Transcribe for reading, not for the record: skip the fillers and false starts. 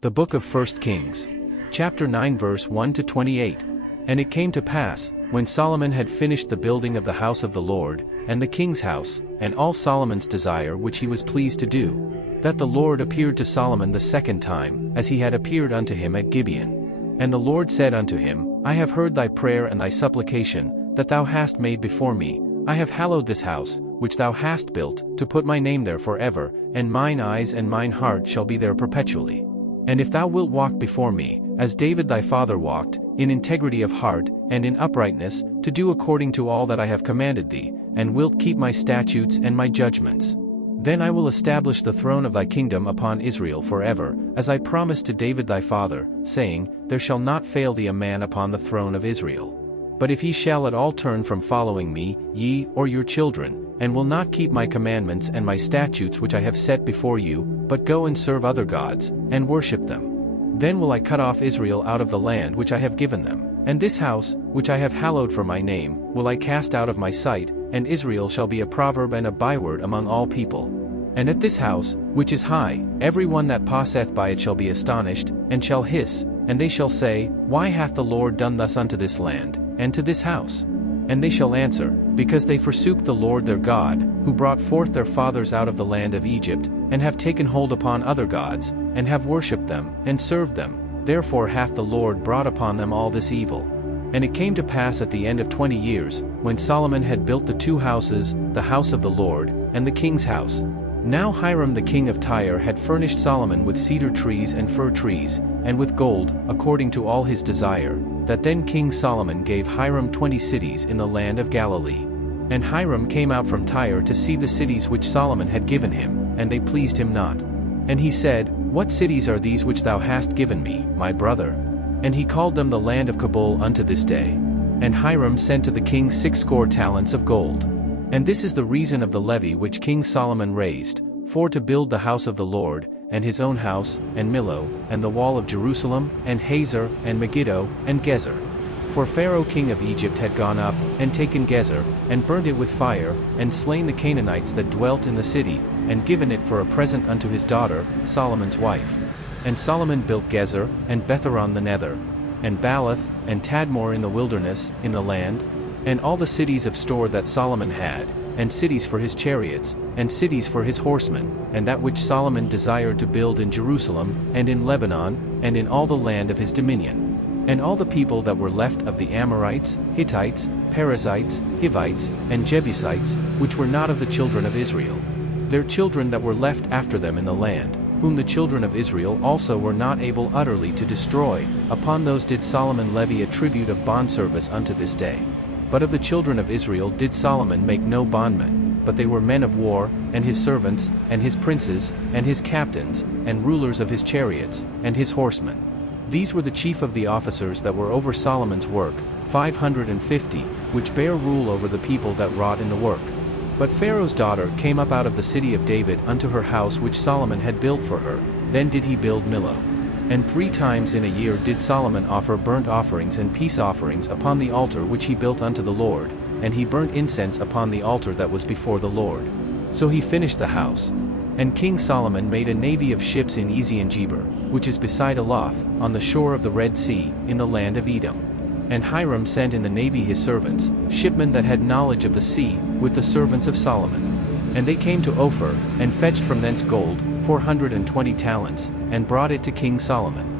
The book of 1 Kings. Chapter 9 verse 1 to 28. And it came to pass, when Solomon had finished the building of the house of the Lord, and the king's house, and all Solomon's desire which he was pleased to do, that the Lord appeared to Solomon the second time, as he had appeared unto him at Gibeon. And the Lord said unto him, I have heard thy prayer and thy supplication, that thou hast made before me. I have hallowed this house, which thou hast built, to put my name there forever, and mine eyes and mine heart shall be there perpetually. And if thou wilt walk before me, as David thy father walked, in integrity of heart, and in uprightness, to do according to all that I have commanded thee, and wilt keep my statutes and my judgments, then I will establish the throne of thy kingdom upon Israel forever, as I promised to David thy father, saying, There shall not fail thee a man upon the throne of Israel. But if ye shall at all turn from following me, ye, or your children, and will not keep my commandments and my statutes which I have set before you, but go and serve other gods, and worship them, then will I cut off Israel out of the land which I have given them, and this house, which I have hallowed for my name, will I cast out of my sight, and Israel shall be a proverb and a byword among all people. And at this house, which is high, every one that passeth by it shall be astonished, and shall hiss, and they shall say, Why hath the Lord done thus unto this land, and to this house? And they shall answer, Because they forsook the Lord their God, who brought forth their fathers out of the land of Egypt, and have taken hold upon other gods, and have worshipped them, and served them, therefore hath the Lord brought upon them all this evil. And it came to pass at the end of 20 years, when Solomon had built the two houses, the house of the Lord, and the king's house. Now Hiram the king of Tyre had furnished Solomon with cedar trees and fir trees, and with gold, according to all his desire, that then King Solomon gave Hiram 20 cities in the land of Galilee. And Hiram came out from Tyre to see the cities which Solomon had given him, and they pleased him not. And he said, What cities are these which thou hast given me, my brother? And he called them the land of Cabul unto this day. And Hiram sent to the king 60 talents of gold. And this is the reason of the levy which King Solomon raised, for to build the house of the Lord, and his own house, and Millo, and the wall of Jerusalem, and Hazor, and Megiddo, and Gezer. For Pharaoh king of Egypt had gone up, and taken Gezer, and burnt it with fire, and slain the Canaanites that dwelt in the city, and given it for a present unto his daughter, Solomon's wife. And Solomon built Gezer, and Betheron the nether, and Baalath, and Tadmor in the wilderness, in the land, and all the cities of store that Solomon had, and cities for his chariots, and cities for his horsemen, and that which Solomon desired to build in Jerusalem, and in Lebanon, and in all the land of his dominion. And all the people that were left of the Amorites, Hittites, Perizzites, Hivites, and Jebusites, which were not of the children of Israel, their children that were left after them in the land, whom the children of Israel also were not able utterly to destroy, upon those did Solomon levy a tribute of bondservice unto this day. But of the children of Israel did Solomon make no bondmen, but they were men of war, and his servants, and his princes, and his captains, and rulers of his chariots, and his horsemen. These were the chief of the officers that were over Solomon's work, 550, which bare rule over the people that wrought in the work. But Pharaoh's daughter came up out of the city of David unto her house which Solomon had built for her, then did he build Millo. And 3 times in a year did Solomon offer burnt offerings and peace offerings upon the altar which he built unto the Lord, and he burnt incense upon the altar that was before the Lord. So he finished the house. And King Solomon made a navy of ships in Ezion-Geber, which is beside Elath, on the shore of the Red Sea, in the land of Edom. And Hiram sent in the navy his servants, shipmen that had knowledge of the sea, with the servants of Solomon. And they came to Ophir, and fetched from thence gold, 420 talents, and brought it to King Solomon.